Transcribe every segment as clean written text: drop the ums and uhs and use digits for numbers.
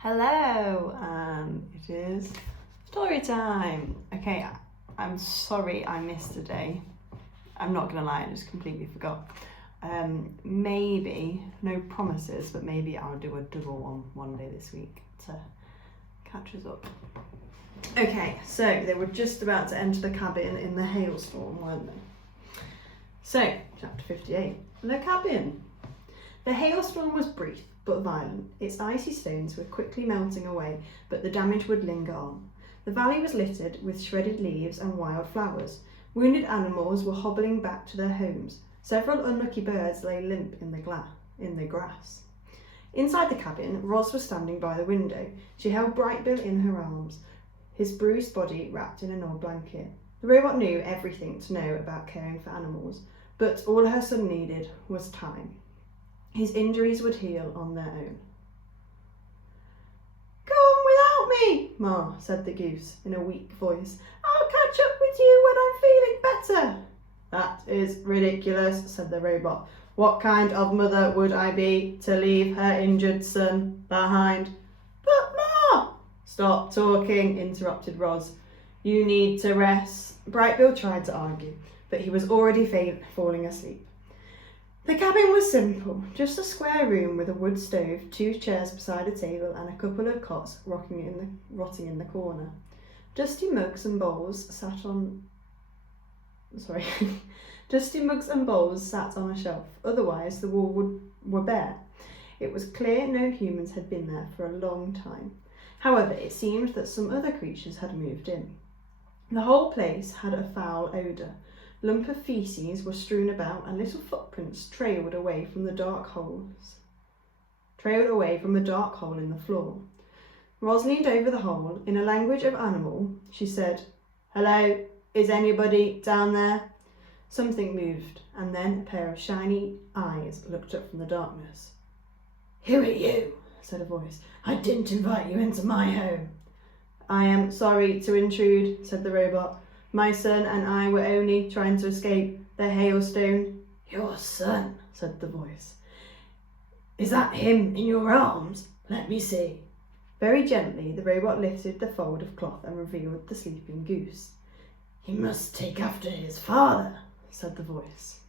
Hello, it is story time. Okay, I'm sorry I missed a day. I'm not gonna lie, I just completely forgot. Maybe, no promises, but maybe I'll do a double one day this week to catch us up. Okay, so they were just about to enter the cabin in the hailstorm, weren't they? So, chapter 58, the cabin. The hailstorm was brief but violent. Its icy stones were quickly melting away, but the damage would linger on. The valley was littered with shredded leaves and wild flowers. Wounded animals were hobbling back to their homes. Several unlucky birds lay limp in the grass. Inside the cabin, Ros was standing by the window. She held Brightbill in her arms, his bruised body wrapped in an old blanket. The robot knew everything to know about caring for animals, but all her son needed was time. His injuries would heal on their own. "Go on without me," Ma said the goose in a weak voice. "I'll catch up with you when I'm feeling better." "That is ridiculous," said the robot. "What kind of mother would I be to leave her injured son behind?" "But Ma—" "Stop talking," interrupted Ros. "You need to rest." Brightbill tried to argue, but he was already falling asleep. The cabin was simple, just a square room with a wood stove, 2 chairs beside a table, and a couple of cots rotting in the corner. Dusty mugs and bowls sat on a shelf. Otherwise, the walls were bare. It was clear no humans had been there for a long time. However, it seemed that some other creatures had moved in. The whole place had a foul odour. Lumps of feces were strewn about, and little footprints trailed away from the dark hole in the floor. Ros leaned over the hole. In a language of animal, she said, "Hello, is anybody down there?" Something moved, and then a pair of shiny eyes looked up from the darkness. "Who are you?" said a voice. "I didn't invite you into my home." "I am sorry to intrude," said the robot. "My son and I were only trying to escape the hailstone." "Your son," said the voice. "Is that him in your arms? Let me see." Very gently, the robot lifted the fold of cloth and revealed the sleeping goose. "He must take after his father," said the voice.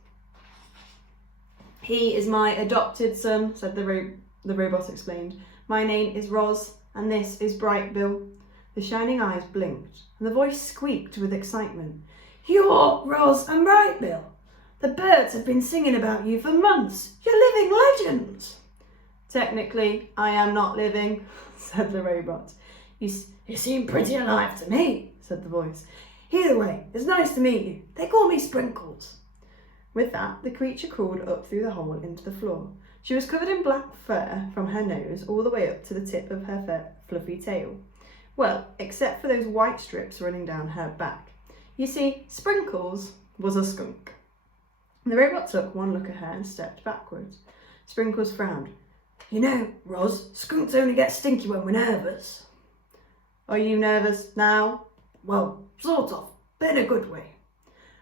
"He is my adopted son," said the robot explained. "My name is Ros, and this is Brightbill." The shining eyes blinked, and the voice squeaked with excitement. "You're Ros and Brightbill! The birds have been singing about you for months. You're living legends!" "Technically, I am not living," said the robot. You seem pretty alive to me," said the voice. "Either way, it's nice to meet you. They call me Sprinkles." With that, the creature crawled up through the hole into the floor. She was covered in black fur from her nose all the way up to the tip of her fluffy tail. Well, except for those white strips running down her back. You see, Sprinkles was a skunk. The robot took one look at her and stepped backwards. Sprinkles frowned. "You know, Ros, skunks only get stinky when we're nervous." "Are you nervous now?" "Well, sort of, but in a good way.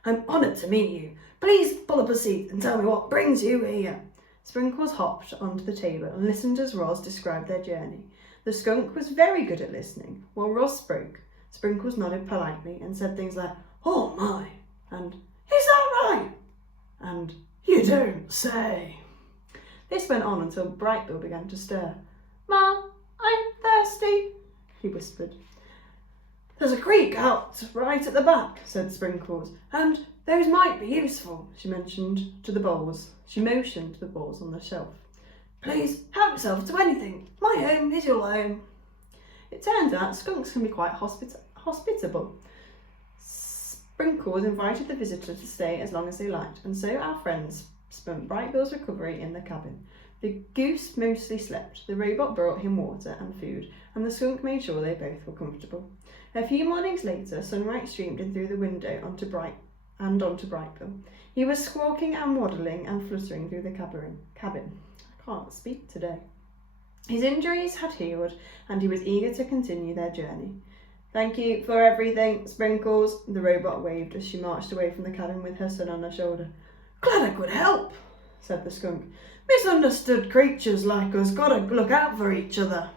I'm honoured to meet you. Please pull up a seat and tell me what brings you here." Sprinkles hopped onto the table and listened as Ros described their journey. The skunk was very good at listening. While Ros spoke, Sprinkles nodded politely and said things like, "Oh my," and "Is that right?" and "You don't say." This went on until Brightbill began to stir. "Ma, I'm thirsty," he whispered. "There's a creek out right at the back," said Sprinkles, "and those might be useful." She motioned to the bowls on the shelf. "Please help yourself to anything. My home is your home." It turns out skunks can be quite hospitable. Sprinkles invited the visitor to stay as long as they liked, and so our friends spent Brightbill's recovery in the cabin. The goose mostly slept, the robot brought him water and food, and the skunk made sure they both were comfortable. A few mornings later, sunlight streamed in through the window onto Brightbill. He was squawking and waddling and fluttering through the cabin. I can't speak today. His injuries had healed, and he was eager to continue their journey. "Thank you for everything, Sprinkles," the robot waved as she marched away from the cabin with her son on her shoulder. "Glad I could help," said the skunk. "Misunderstood creatures like us gotta look out for each other."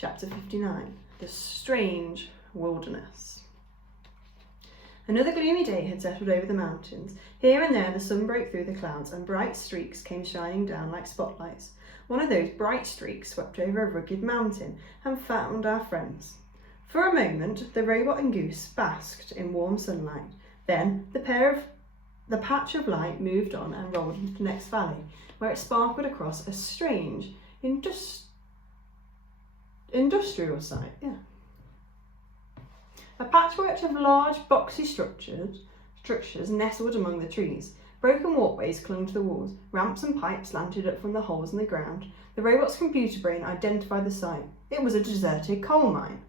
Chapter 59. The Strange Wilderness. Another gloomy day had settled over the mountains. Here and there the sun broke through the clouds and bright streaks came shining down like spotlights. One of those bright streaks swept over a rugged mountain and found our friends. For a moment the robot and Goose basked in warm sunlight. Then the patch of light moved on and rolled into the next valley, where it sparkled across a strange industrial site. A patchwork of large, boxy structures nestled among the trees. Broken walkways clung to the walls. Ramps and pipes slanted up from the holes in the ground. The robot's computer brain identified the site. It was a deserted coal mine.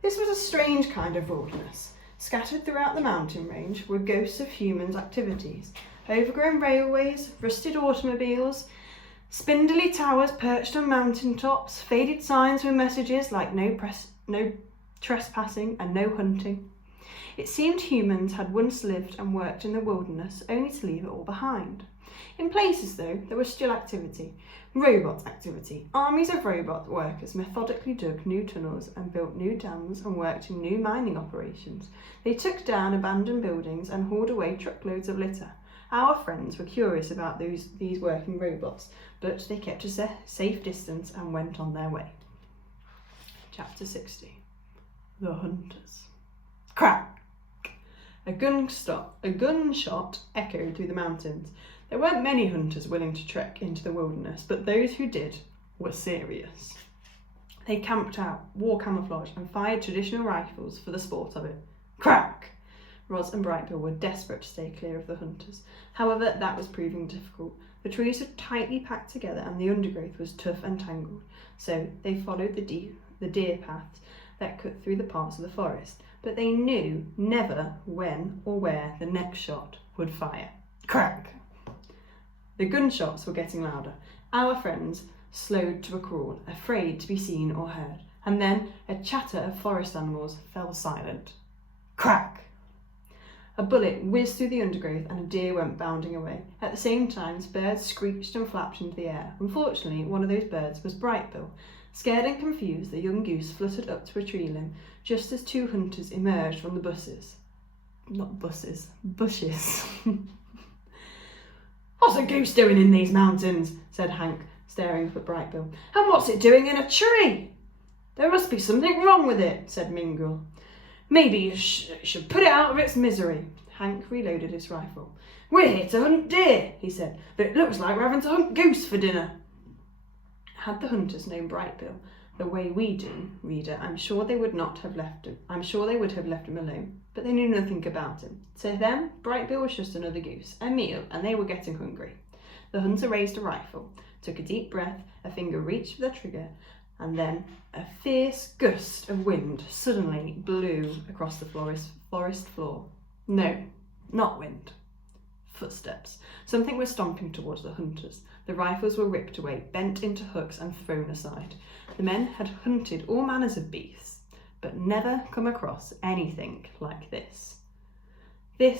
This was a strange kind of wilderness. Scattered throughout the mountain range were ghosts of humans' activities. Overgrown railways, rusted automobiles, spindly towers perched on mountain tops, faded signs with messages like no trespassing and no hunting. It seemed humans had once lived and worked in the wilderness, only to leave it all behind. In places, though, there was still activity. Robot activity. Armies of robot workers methodically dug new tunnels and built new dams and worked in new mining operations. They took down abandoned buildings and hauled away truckloads of litter. Our friends were curious about these working robots, but they kept a safe distance and went on their way. Chapter 60. The Hunters. Crack! A gunshot echoed through the mountains. There weren't many hunters willing to trek into the wilderness, but those who did were serious. They camped out, wore camouflage, and fired traditional rifles for the sport of it. Crack! Roz and Brightbill were desperate to stay clear of the hunters. However, that was proving difficult. The trees were tightly packed together and the undergrowth was tough and tangled, so they followed the deer paths that cut through the parts of the forest, but they knew never when or where the next shot would fire. Crack! The gunshots were getting louder. Our friends slowed to a crawl, afraid to be seen or heard, and then a chatter of forest animals fell silent. Crack! A bullet whizzed through the undergrowth and a deer went bounding away. At the same time, birds screeched and flapped into the air. Unfortunately, one of those birds was Brightbill. Scared and confused, the young goose fluttered up to a tree limb just as two hunters emerged from the bushes. What's a goose doing in these mountains? Said Hank, staring up at Brightbill. And what's it doing in a tree? There must be something wrong with it, said Mingle. Maybe you should put it out of its misery. Hank reloaded his rifle. We're here to hunt deer, he said, but it looks like we're having to hunt goose for dinner. Had the hunters known Brightbill the way we do, reader, I'm sure they would have left him alone, but they knew nothing about him. To them, Brightbill was just another goose, a meal, and they were getting hungry. The hunter raised a rifle, took a deep breath, a finger reached for the trigger, and then a fierce gust of wind suddenly blew across the forest floor. No, not wind. Footsteps. Something was stomping towards the hunters. The rifles were ripped away, bent into hooks and thrown aside. The men had hunted all manners of beasts, but never come across anything like this. They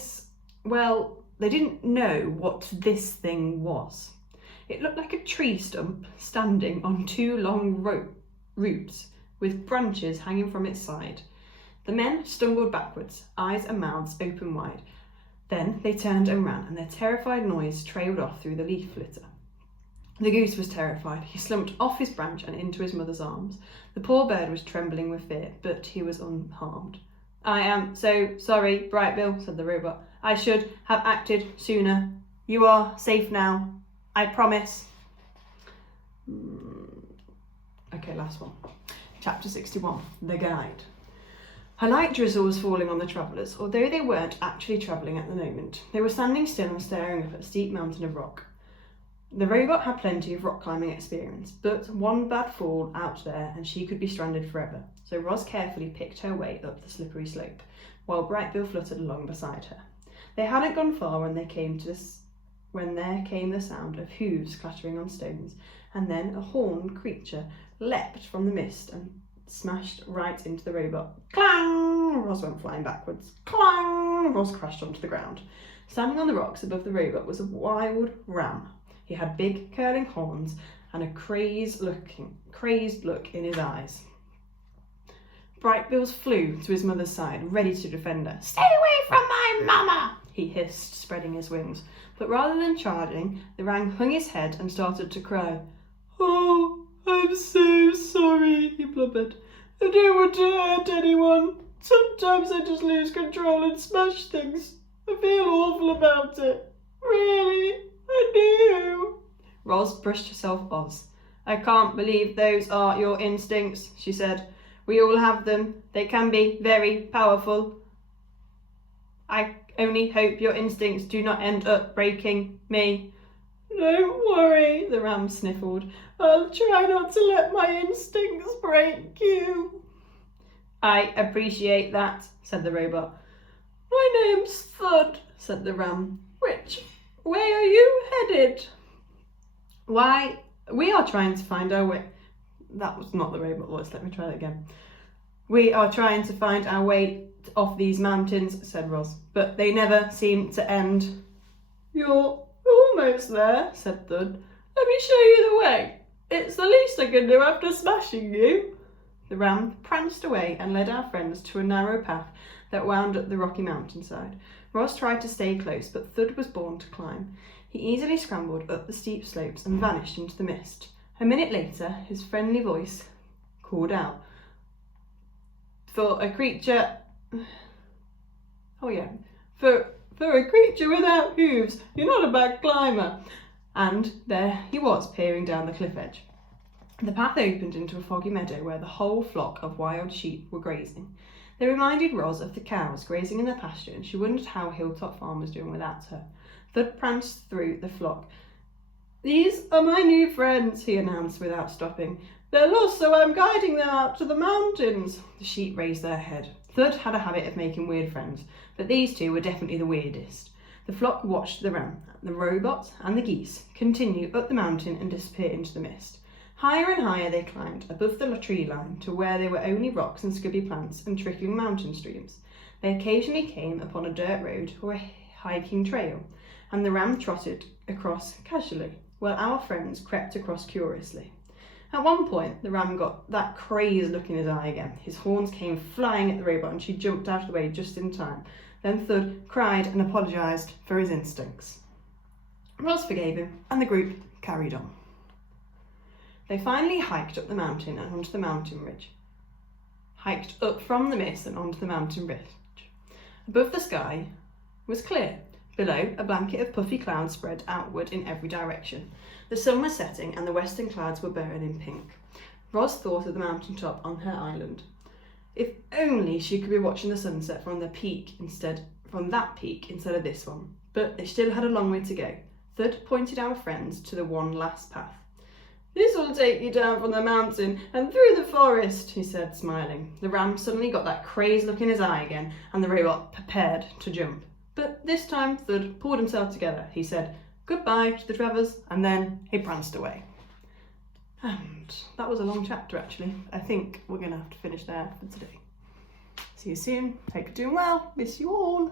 didn't know what this thing was. It looked like a tree stump standing on two long roots with branches hanging from its side. The men stumbled backwards, eyes and mouths open wide. Then they turned and ran, and their terrified noise trailed off through the leaf litter. The goose was terrified. He slumped off his branch and into his mother's arms. The poor bird was trembling with fear, but he was unharmed. I am so sorry, Brightbill, said the robot. I should have acted sooner. You are safe now. I promise. Okay, last one. Chapter 61. The Guide. A light drizzle was falling on the travellers, although they weren't actually travelling at the moment. They were standing still and staring up at a steep mountain of rock. The robot had plenty of rock climbing experience, but one bad fall out there and she could be stranded forever. So Roz carefully picked her way up the slippery slope, while Brightbill fluttered along beside her. They hadn't gone far when there came the sound of hooves clattering on stones, and then a horned creature leapt from the mist and smashed right into the robot. Clang! Roz went flying backwards. Clang! Roz crashed onto the ground. Standing on the rocks above the robot was a wild ram. He had big curling horns and a crazed look in his eyes. Brightbills flew to his mother's side, ready to defend her. "Stay away from my mama!" he hissed, spreading his wings. But rather than charging, the Rang hung his head and started to cry. "Oh, I'm so sorry," he blubbered. "I don't want to hurt anyone. Sometimes I just lose control and smash things. I feel awful about it. Really, I do." Roz brushed herself off. "I can't believe those are your instincts," she said. "We all have them. They can be very powerful. I only hope your instincts do not end up breaking me." "Don't worry," the ram sniffled. "I'll try not to let my instincts break you." "I appreciate that," said the robot. "My name's Thud," said the ram. "Which way are you headed?" "Why, we are trying to find our way." That was not the robot voice. Let me try that again. "We are trying to find our way off these mountains," said Roz, "but they never seem to end." "You're almost there," said Thud. "Let me show you the way. It's the least I can do after smashing you." The ram pranced away and led our friends to a narrow path that wound up the rocky mountainside. Roz tried to stay close, but Thud was born to climb. He easily scrambled up the steep slopes and vanished into the mist. A minute later, his friendly voice called out, For a creature without hooves, you're not a bad climber." And there he was, peering down the cliff edge. The path opened into a foggy meadow where the whole flock of wild sheep were grazing. They reminded Roz of the cows grazing in the pasture, and she wondered how Hilltop Farm was doing without her. Thud pranced through the flock. "These are my new friends," he announced without stopping. "They're lost, so I'm guiding them out to the mountains." The sheep raised their head. Thud had a habit of making weird friends, but these two were definitely the weirdest. The flock watched the ram, the robot, and the geese continue up the mountain and disappear into the mist. Higher and higher they climbed, above the tree line, to where there were only rocks and scrubby plants and trickling mountain streams. They occasionally came upon a dirt road or a hiking trail, and the ram trotted across casually, while our friends crept across curiously. At one point, the ram got that crazed look in his eye again. His horns came flying at the robot and she jumped out of the way just in time. Then Thud cried and apologised for his instincts. Roz forgave him and the group carried on. They finally hiked up the mountain and onto the mountain ridge. Hiked up from the mist and onto the mountain ridge. Above the sky was clear. Below, a blanket of puffy clouds spread outward in every direction. The sun was setting and the western clouds were burning pink. Roz thought of the mountaintop on her island. If only she could be watching the sunset from that peak instead of this one. But they still had a long way to go. Thud pointed our friends to the one last path. "This will take you down from the mountain and through the forest," he said, smiling. The ram suddenly got that crazed look in his eye again, and the robot prepared to jump. But this time Thud pulled himself together. He said goodbye to the Trevors, and then he pranced away. And that was a long chapter, actually. I think we're going to have to finish there for today. See you soon. Hope you're doing well. Miss you all.